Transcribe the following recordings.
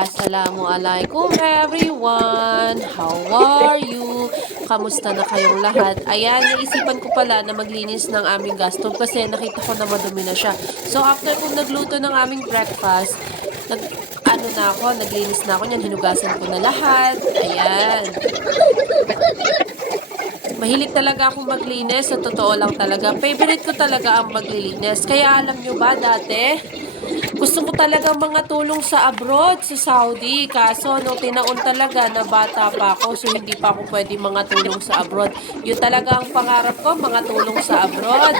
Assalamualaikum everyone! How are you? Kamusta na kayong lahat? Ayan, naisipan ko pala na maglinis ng aming gas stove kasi nakita ko na madumi na siya. So after kong nagluto ng aming breakfast, naglinis na ako niyan, hinugasan ko na lahat. Ayan. Mahilig talaga akong maglinis, sa totoo lang talaga. Favorite ko talaga ang maglilinis. Kaya alam nyo ba dati, gusto ko talaga mga tulong sa abroad, sa Saudi. Kaso, nung tinaon talaga na bata pa ako, so hindi pa ako pwede mga tulong sa abroad. Yun talaga ang pangarap ko, mga tulong sa abroad.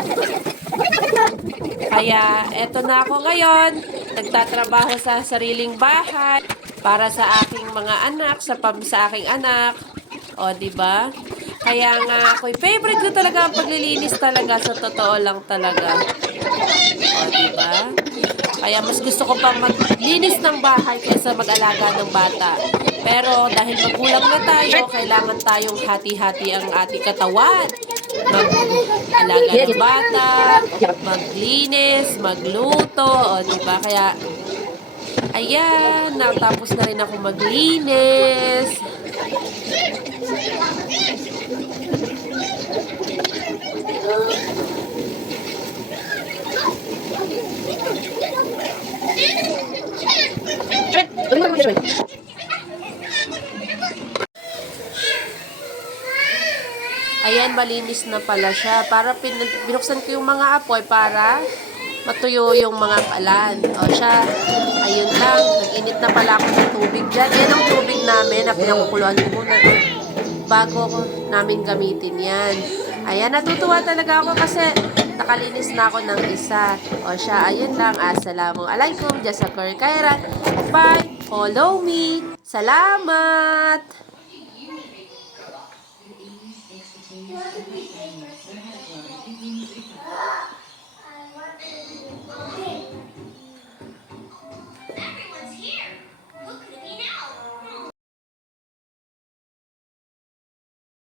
Kaya, eto na ako ngayon. Nagtatrabaho sa sariling bahay para sa aking mga anak, sa aking anak. O, di ba? Kaya nga, ako'y favorite ko talaga ang paglilinis talaga, sa totoo lang talaga. O, di ba? Kaya mas gusto ko pang maglinis ng bahay kaysa mag-alaga ng bata. Pero dahil magulang na tayo, kailangan tayong hati-hati ang ating katawan. Mag-alaga ng bata, maglinis, magluto, o diba? Kaya, ayan, natapos na rin ako maglinis. Ayan, malinis na pala siya. Para binuksan ko yung mga apoy para matuyo yung mga palan. O siya, ayun lang. Nag-init na pala ako ng tubig dyan. Yan ang tubig namin na pinakukuluan ko muna bago namin gamitin yan. Ayan, natutuwa talaga ako kasi nakalinis na ako ng isa. O siya, ayun lang. Assalamualaikum. Jazakallah khairan. Bye. Follow me. Salamat.